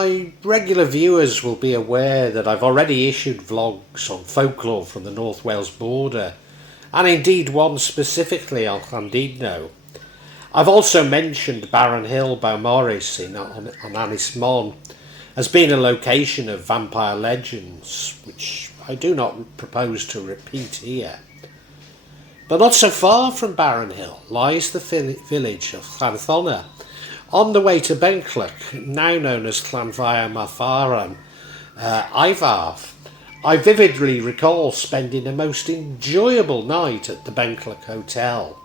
My regular viewers will be aware that I've already issued vlogs on folklore from the North Wales border, and indeed one specifically on Llanddona. I've also mentioned Barron Hill, Beaumaris on Ynys Mon as being a location of vampire legends, which I do not propose to repeat here. But not so far from Barron Hill lies the village of Llanddona, on the way to Benllech, now known as Llanfair Matharan, Ivarf. I vividly recall spending a most enjoyable night at the Benllech Hotel.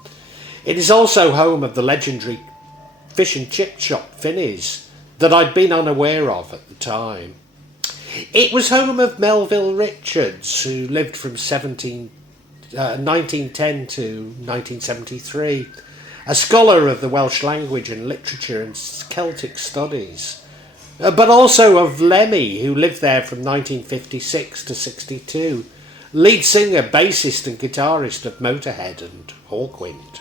It is also home of the legendary fish and chip shop Ynys that I'd been unaware of at the time. It was home of Melville Richards, who lived from 1910 to 1973, a scholar of the Welsh language and literature and Celtic studies, but also of Lemmy, who lived there from 1956 to 62, lead singer, bassist and guitarist of Motorhead and Hawkwind.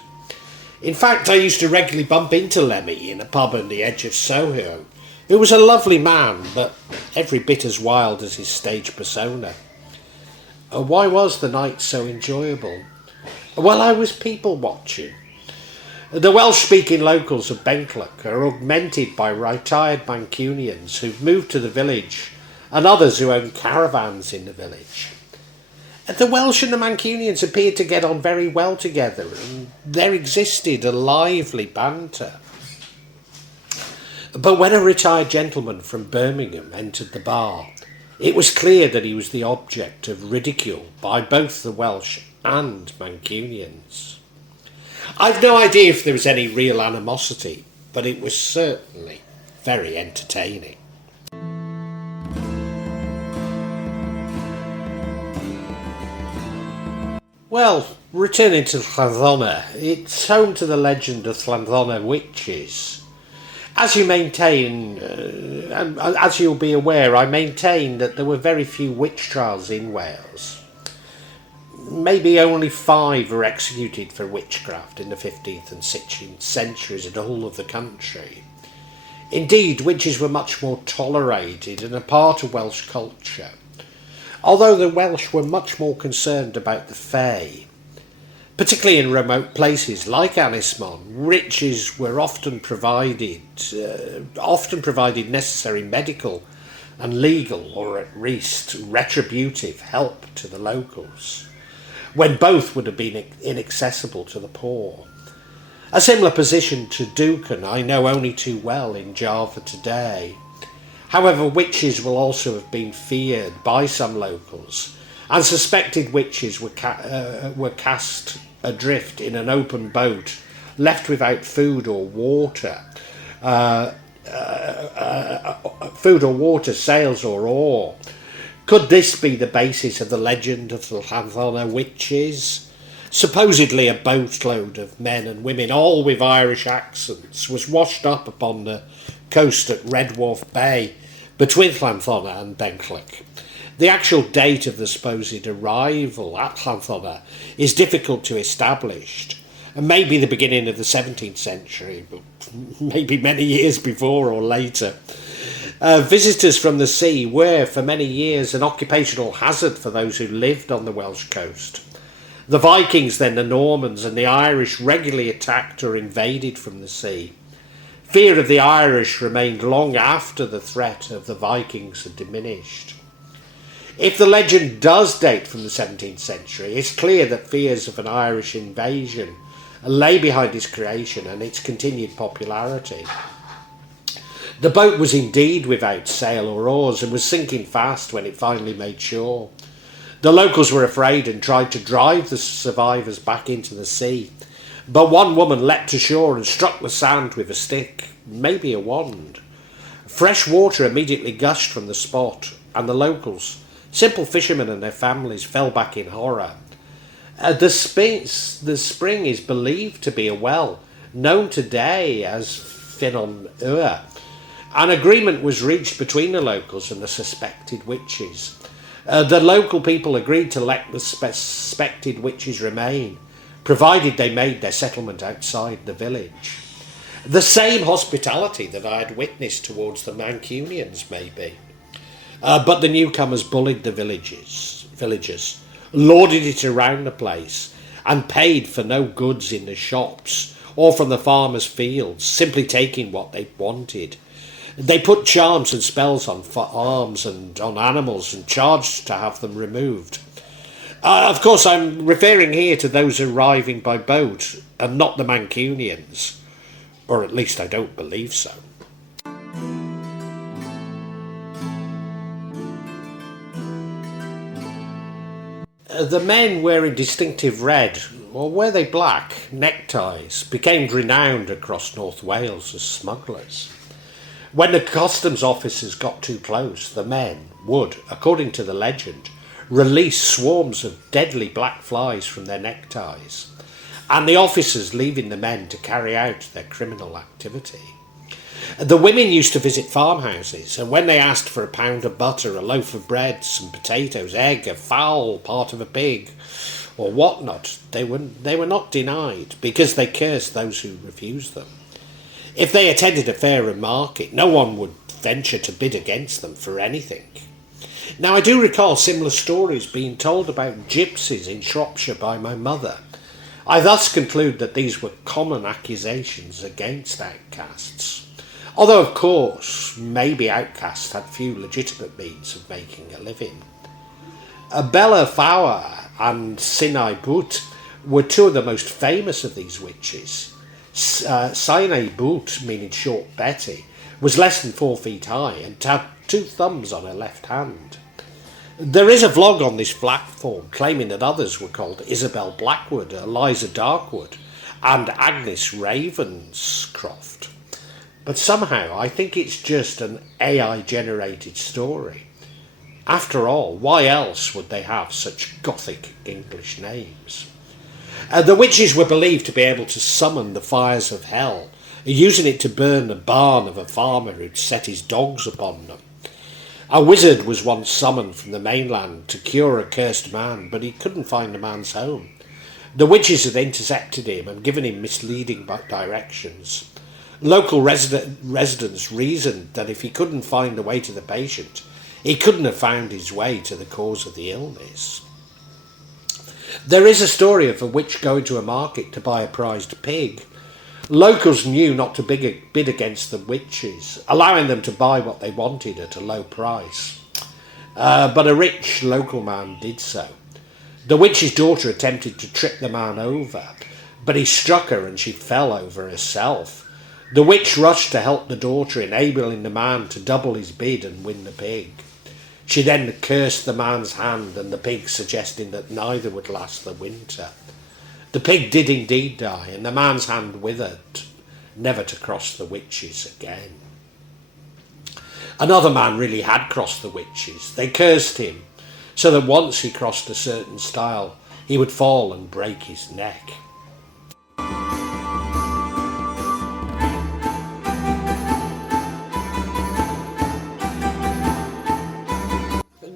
In fact, I used to regularly bump into Lemmy in a pub on the edge of Soho, who was a lovely man, but every bit as wild as his stage persona. Why was the night so enjoyable? Well, I was people watching. The Welsh-speaking locals of Benllech are augmented by retired Mancunians who've moved to the village and others who own caravans in the village. The Welsh and the Mancunians appeared to get on very well together, and there existed a lively banter. But when a retired gentleman from Birmingham entered the bar, it was clear that he was the object of ridicule by both the Welsh and Mancunians. I've no idea if there was any real animosity, but it was certainly very entertaining. Well, returning to Llanddona, it's home to the legend of Llanddona Witches. As you maintain, and as you'll be aware, I maintain that there were very few witch trials in Wales. Maybe only 5 were executed for witchcraft in the 15th and 16th centuries in the whole of the country. Indeed, witches were much more tolerated and a part of Welsh culture, although the Welsh were much more concerned about the fae. Particularly in remote places like Ynys Mon, witches were often provided necessary medical and legal, or at least retributive, help to the locals, when both would have been inaccessible to the poor. A similar position to Ducan I know only too well in Java today. However, witches will also have been feared by some locals, and suspected witches were cast adrift in an open boat, left without food or water, sails or oar. Could this be the basis of the legend of the Llanddona Witches? Supposedly a boatload of men and women, all with Irish accents, was washed up upon the coast at Red Wharf Bay between Llanddona and Benllech. The actual date of the supposed arrival at Llanddona is difficult to establish, and maybe the beginning of the 17th century, but maybe many years before or later. Visitors from the sea were, for many years, an occupational hazard for those who lived on the Welsh coast. The Vikings, then the Normans and the Irish regularly attacked or invaded from the sea. Fear of the Irish remained long after the threat of the Vikings had diminished. If the legend does date from the 17th century, it's clear that fears of an Irish invasion lay behind its creation and its continued popularity. The boat was indeed without sail or oars and was sinking fast when it finally made shore. The locals were afraid and tried to drive the survivors back into the sea, but one woman leapt to shore and struck the sand with a stick, maybe a wand. Fresh water immediately gushed from the spot, and the locals, simple fishermen and their families, fell back in horror. The spring is believed to be a well, known today as Ffynnon Ua. An agreement was reached between the locals and the suspected witches. The local people agreed to let the suspected witches remain, provided they made their settlement outside the village. The same hospitality that I had witnessed towards the Mancunians, maybe. But the newcomers bullied the villagers, lorded it around the place, and paid for no goods in the shops or from the farmers' fields, simply taking what they wanted. They put charms and spells on arms and on animals and charged to have them removed. Of course, I'm referring here to those arriving by boat and not the Mancunians, or at least I don't believe so. The men wearing distinctive red, or were they black, neckties became renowned across North Wales as smugglers. When the customs officers got too close, the men would, according to the legend, release swarms of deadly black flies from their neckties, and the officers leaving the men to carry out their criminal activity. The women used to visit farmhouses, and when they asked for a pound of butter, a loaf of bread, some potatoes, egg, a fowl, part of a pig, or whatnot, they were not denied, because they cursed those who refused them. If they attended a fair or market, no one would venture to bid against them for anything. Now, I do recall similar stories being told about gypsies in Shropshire by my mother. I thus conclude that these were common accusations against outcasts. Although, of course, maybe outcasts had few legitimate means of making a living. Bella Fawr and Sinai Boot were two of the most famous of these witches. Sinai Boot, meaning Short Betty, was less than 4 feet high and had 2 thumbs on her left hand. There is a vlog on this platform claiming that others were called Isabel Blackwood, Eliza Darkwood, and Agnes Ravenscroft. But somehow I think it's just an AI-generated story. After all, why else would they have such gothic English names? The witches were believed to be able to summon the fires of hell, using it to burn the barn of a farmer who'd set his dogs upon them. A wizard was once summoned from the mainland to cure a cursed man, but he couldn't find the man's home. The witches had intercepted him and given him misleading directions. Local residents reasoned that if he couldn't find the way to the patient, he couldn't have found his way to the cause of the illness. There is a story of a witch going to a market to buy a prized pig. Locals knew not to bid against the witches, allowing them to buy what they wanted at a low price. But a rich local man did so. The witch's daughter attempted to trip the man over, but he struck her and she fell over herself. The witch rushed to help the daughter, enabling the man to double his bid and win the pig. She then cursed the man's hand and the pig, suggesting that neither would last the winter. The pig did indeed die, and the man's hand withered, never to cross the witches again. Another man really had crossed the witches. They cursed him, so that once he crossed a certain stile, he would fall and break his neck.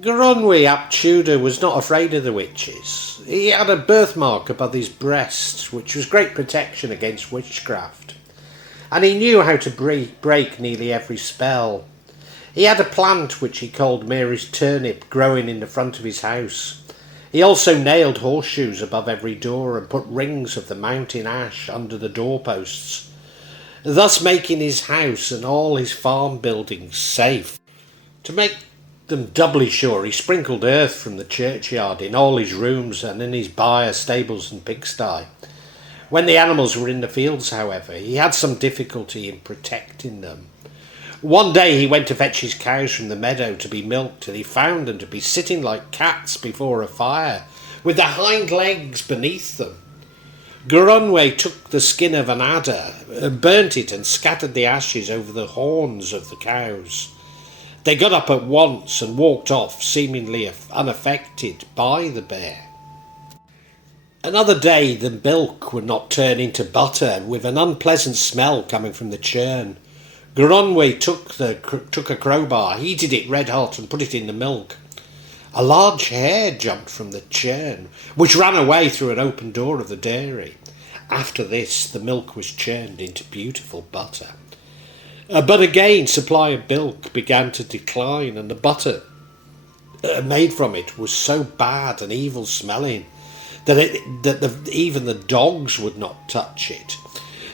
Gronwy ap Tudor was not afraid of the witches. He had a birthmark above his breast, which was great protection against witchcraft, and he knew how to break nearly every spell. He had a plant which he called Mary's turnip growing in the front of his house. He also nailed horseshoes above every door and put rings of the mountain ash under the doorposts, thus making his house and all his farm buildings safe. To make them doubly sure, he sprinkled earth from the churchyard in all his rooms and in his byre, stables and pigsty. When the animals were in the fields, however, he had some difficulty in protecting them. One day he went to fetch his cows from the meadow to be milked, and he found them to be sitting like cats before a fire, with their hind legs beneath them. Gronwy took the skin of an adder, burnt it and scattered the ashes over the horns of the cows. They got up at once and walked off, seemingly unaffected by the bear. Another day the milk would not turn into butter, with an unpleasant smell coming from the churn. Gronwy took a crowbar, heated it red hot and put it in the milk. A large hare jumped from the churn, which ran away through an open door of the dairy, After this, the milk was churned into beautiful butter. But again, supply of milk began to decline, and the butter made from it was so bad and evil smelling that even the dogs would not touch it.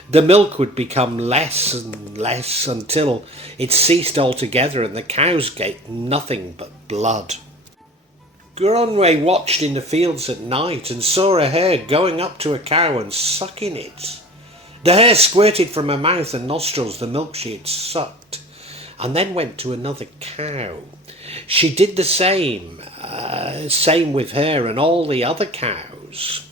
The milk would become less and less until it ceased altogether and the cows gave nothing but blood. Gronwy watched in the fields at night and saw a hare going up to a cow and sucking it. The hare squirted from her mouth and nostrils the milk she had sucked, and then went to another cow. She did the same with her and all the other cows.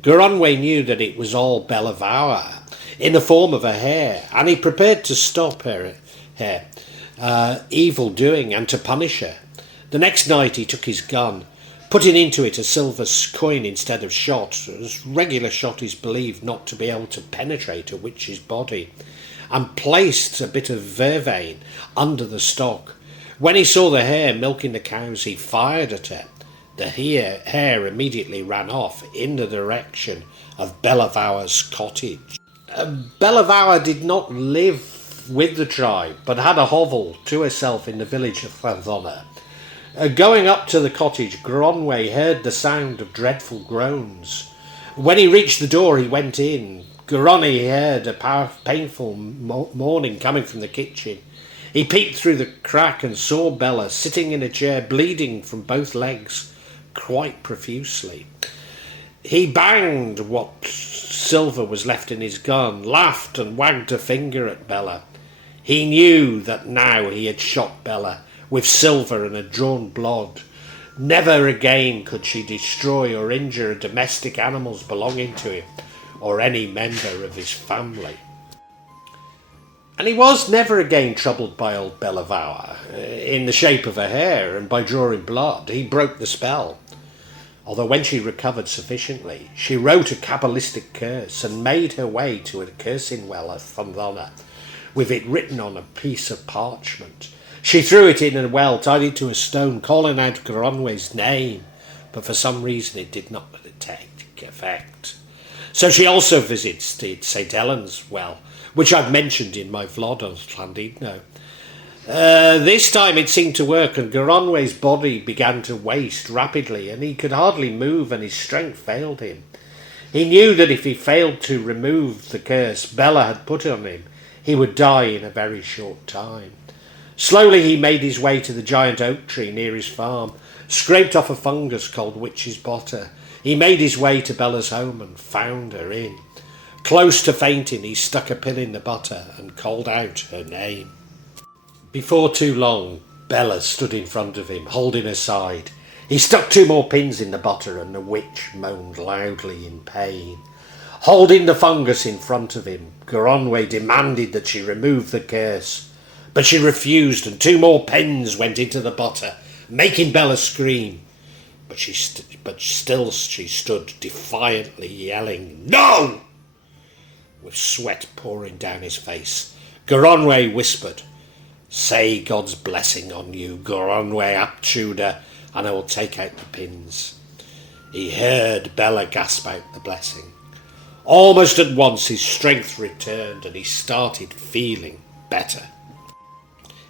Gronwy knew that it was all Benllech in the form of a hare, and he prepared to stop her evil doing and to punish her. The next night he took his gun, putting into it a silver coin instead of shot, as regular shot is believed not to be able to penetrate a witch's body, and placed a bit of vervain under the stock. When he saw the hare milking the cows, he fired at her. The hare immediately ran off in the direction of Benllech's cottage. Benllech did not live with the tribe, but had a hovel to herself in the village of Llanddona. Going up to the cottage, Gronwy heard the sound of dreadful groans. When he reached the door, he went in. Gronwy heard a painful moaning coming from the kitchen. He peeped through the crack and saw Benllech sitting in a chair, bleeding from both legs quite profusely. He banged what silver was left in his gun, laughed and wagged a finger at Benllech. He knew that now he had shot Benllech with silver and had drawn blood. Never again could she destroy or injure domestic animals belonging to him or any member of his family. And he was never again troubled by old Benllech in the shape of a hare, and by drawing blood he broke the spell. Although when she recovered sufficiently, she wrote a cabalistic curse and made her way to a cursing well at Llanddona, with it written on a piece of parchment. She threw it in a well, tied it to a stone, calling out Gronwy's name, but for some reason it did not take effect. So she also visited St. Helen's well, which I've mentioned in my vlog on Llandudno. This time it seemed to work, and Gronwy's body began to waste rapidly, and he could hardly move, and his strength failed him. He knew that if he failed to remove the curse Benllech had put on him, he would die in a very short time. Slowly he made his way to the giant oak tree near his farm, scraped off a fungus called witch's butter. He made his way to Benllech's home and found her in. Close to fainting, he stuck a pin in the butter and called out her name. Before too long, Benllech stood in front of him, holding her side. He stuck 2 more pins in the butter, and the witch moaned loudly in pain. Holding the fungus in front of him, Gronwy demanded that she remove the curse, but she refused, and 2 more pins went into the butter, making Benllech scream. But still she stood defiantly yelling, "No!" With sweat pouring down his face, Gronwy whispered, "Say God's blessing on you, Gronwy ap Tudor, and I will take out the pins." He heard Benllech gasp out the blessing. Almost at once his strength returned, and he started feeling better.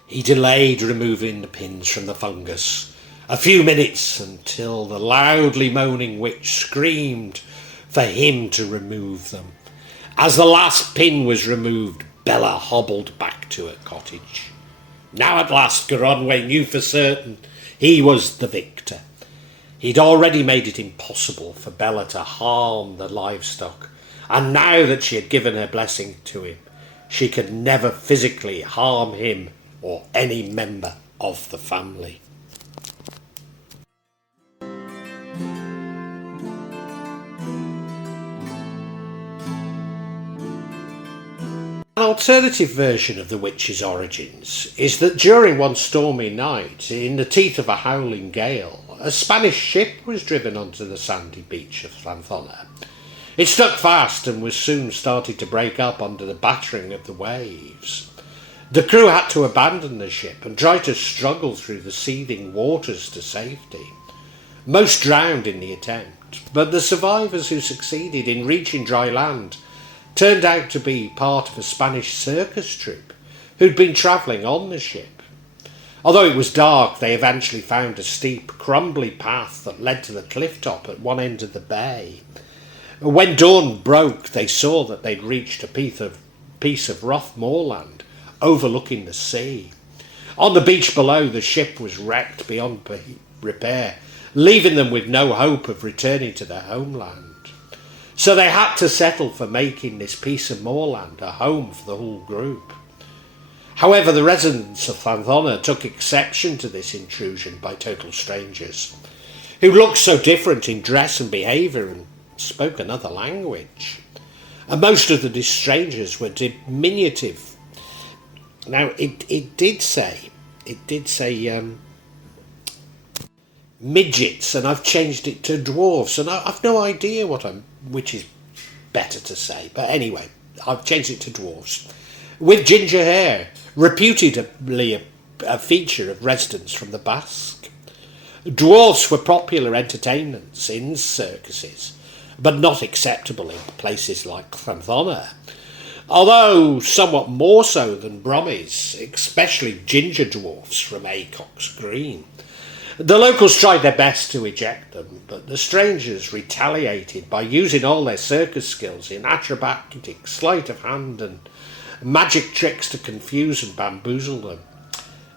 He delayed removing the pins from the fungus a few minutes until the loudly moaning witch screamed for him to remove them. As the last pin was removed, Benllech hobbled back to her cottage. Now at last Gronwy knew for certain he was the victor. He'd already made it impossible for Benllech to harm the livestock, and now that she had given her blessing to him, she could never physically harm him or any member of the family. An alternative version of the witch's origins is that during one stormy night, in the teeth of a howling gale, a Spanish ship was driven onto the sandy beach of Llanddona. It stuck fast and was soon starting to break up under the battering of the waves. The crew had to abandon the ship and try to struggle through the seething waters to safety. Most drowned in the attempt, but the survivors who succeeded in reaching dry land turned out to be part of a Spanish circus troupe who'd been travelling on the ship. Although it was dark, they eventually found a steep, crumbly path that led to the cliff top at one end of the bay. When dawn broke, they saw that they'd reached a piece of rough moorland overlooking the sea. On the beach below, the ship was wrecked beyond repair, leaving them with no hope of returning to their homeland. So they had to settle for making this piece of moorland a home for the whole group. However, the residents of Llanddona took exception to this intrusion by total strangers, who looked so different in dress and behaviour and spoke another language. And most of the strangers were diminutive. Now, it did say midgets, and I've changed it to dwarves, and I've no idea which is better to say. But anyway, I've changed it to dwarves. With ginger hair, reputably a feature of residents from the Basque. Dwarves were popular entertainments in circuses, but not acceptable in places like Llanddona, although somewhat more so than Brummies, especially ginger dwarfs from Acock's Green. The locals tried their best to eject them, but the strangers retaliated by using all their circus skills in acrobatic, sleight of hand and magic tricks to confuse and bamboozle them.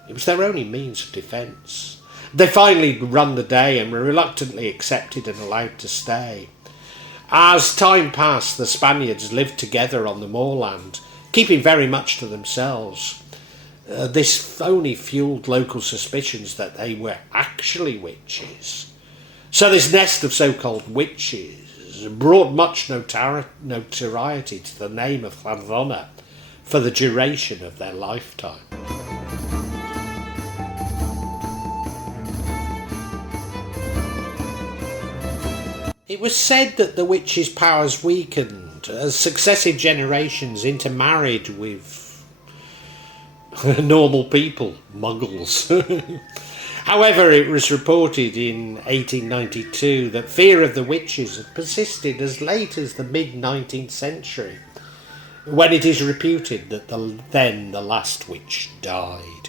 It was their only means of defence. They finally run the day and were reluctantly accepted and allowed to stay. As time passed, the Spaniards lived together on the moorland, keeping very much to themselves. This only fueled local suspicions that they were actually witches. So this nest of so-called witches brought much notoriety to the name of Llanddona for the duration of their lifetime. It was said that the witches' powers weakened as successive generations intermarried with normal people, muggles. However, it was reported in 1892 that fear of the witches had persisted as late as the mid-19th century, when it is reputed that the last witch died.